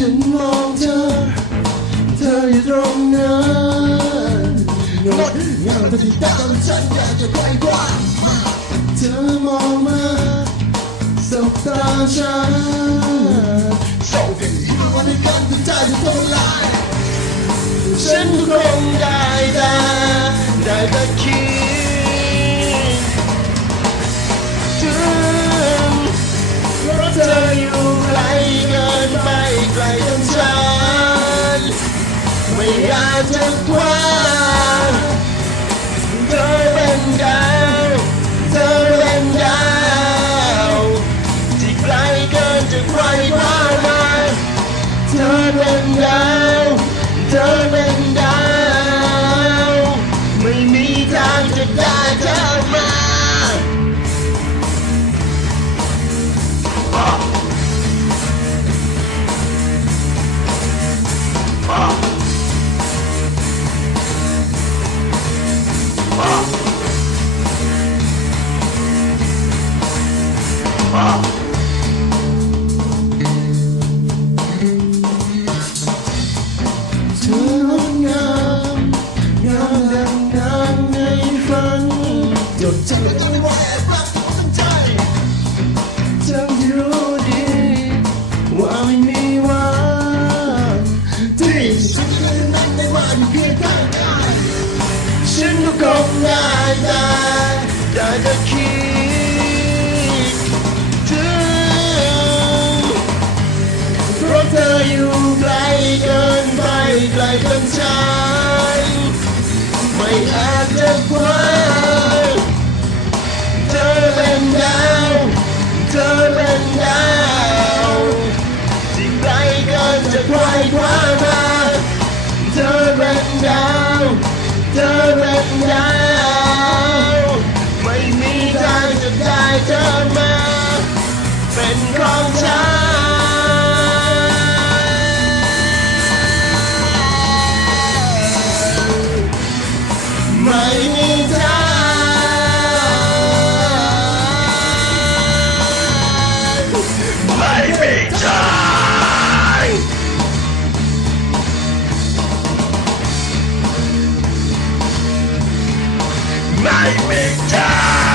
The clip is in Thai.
ฉันมองเธอ เธออยู่ตรงนั้นงดงามที่ตาตอนฉันอยากจะไกลกว่าเธอมองมาสบตาฉัน So can you wanna come to die to the line ฉันคงได้แต่ได้แต่คิด อยากจะคว้าเธอเป็นดาวเธอเป็นดาวที่ไกลเกินจะใครว้ามาเธอเป็นดาว จดจำไม่ต้องไว้แอบรักตัวใจเธอรู้ดีว่าไม่มีวันที่ฉันจะนั้นได้ว่าอยู่เพียงข้างกายฉันก็คงได้แต่ได้แต่คิดถึงเพราะเธออยู่ไกลเกินไปไกลเกินฉันไม่อาจจะคว เธอเป็นดาวไม่มีทางจะได้เธอมา เป็นของฉัน ไม่มี